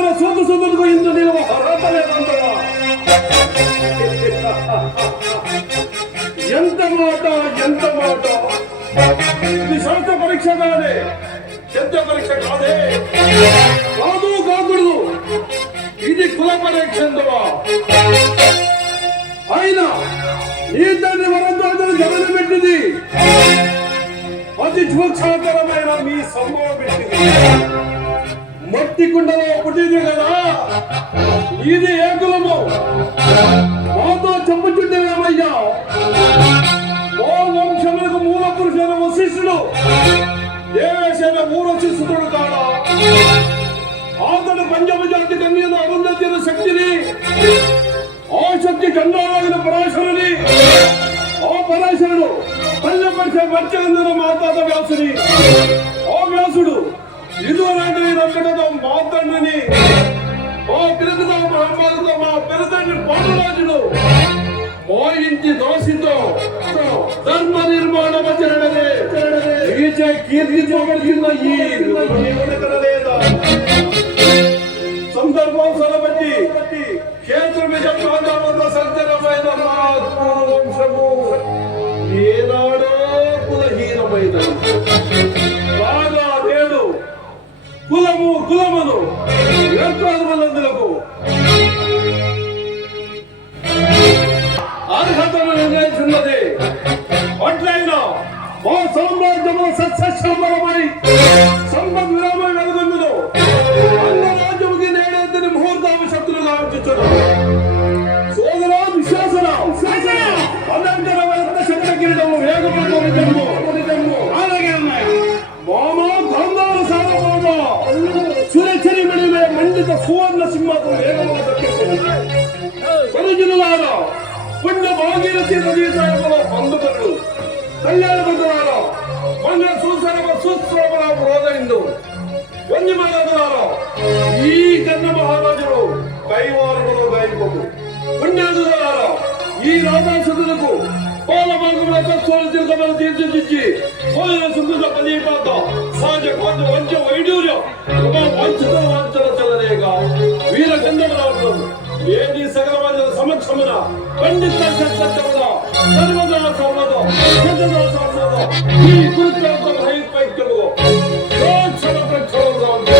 ಅವರ ಸೋತಿಸುವುದಕ್ಕೂ ಇಂದು ನೀವು ಹೊರತಲೇ ಬಂದವ. ಎಂತ ಮಾಟ, ಎಂತ ಮಾಟ. ಇದು ಶಾಸ್ತ್ರ ಪರೀಕ್ಷೆ ಕಾದೆ, ಶಬ್ದ ಪರೀಕ್ಷೆ ಕಾದೆ, ಕಾದು ಕಾಕುಡುದು ఇది కుల పరీక్ష అయినా ఈ దాన్ని వరంద్రాన్ని గమన పెట్టింది. అతి జోక్షాకరమైన మీ సంభవం పెట్టింది. మట్టి కుండలో పుట్టింది కదా, ఇది ఏ కులము? మాతో చెప్పుచుండేమయ్యా, మా వంశములకు మూల పురుషుల వశిష్ఠుడు దేవేశైన ఊరశిష్ఠుడు కాడా? ఆతడు పంచమ జాతి కన్యను అరుంధతిన శక్తిని, ఆ శక్తి కన్నారాగిన పరాశరుని, ఆ పరాశరుడు పల్లెపరిచే మత్స్యందర మాతాత వ్యాసుని, ఆ వ్యాసుడు ఇదువరాని రక్కడతో మా తండ్రిని, మా పిల్లతో మహమ్మాలతో మా పెద్దతండ్రి పాండురాజుడు మా ఇంటి దోషితో ధర్మ నిర్మాణం చరణే కీర్తించబడుతున్న ఈ లేదా సందర్భాంశాల బట్టి క్షేత్ర మీద ప్రాంతాలతో సంచలమైన మా వంశము ఏనాడో కులహీనమైన బాగా నేడు కులమును ఏర్పాటులందులకు అర్హతను నిర్ణయించున్నది. అట్లయినా మా సామ్రాజ్యము సత్సశ్యామరమై సంపద విరామం వెలుగొందును. అంగరాజ్యముకి నేడెత్తని ముహూర్తావశక్తులుగా ఉంచుచును. సోదర విశ్వాసన అలంకరమైన శక్తి కిరీటము వేగపడుతూ అలాగే ఉన్నాయి. మామ గంధార సారభౌమ సురచరి మణిమే మండిత సువర్ణ సింహకు వేగముగా పరిజనులారా, పుణ్య భాగీరథి నదీ తీరములో బంధువులు కళ్యాణ బంధువారా, మంగళ సుశ్రమణ ప్రోదయిందు వంజమలారా, ఈ కన్న మహారాజులు కైవారములో గాయపోదు. పుణ్యాదులారా, ఈ రాధాసులకు పాల మార్గంలో కష్టోలు తిరగమని తీర్చిదిద్ది భోజన సుందర పదీపాత సహజ కొంత వంచ వైడూర్యం వంచన వంచన చల్లరేగా వీర గంధమరావడం ఏది సకలమైన సమక్షమున పండిత సత్సత్యమున సర్వదా సర్వద సర్వదా సర్వద ఈ గురుత్వం హైపైక్యము క్షమ ప్రక్షోభంగా ఉంది.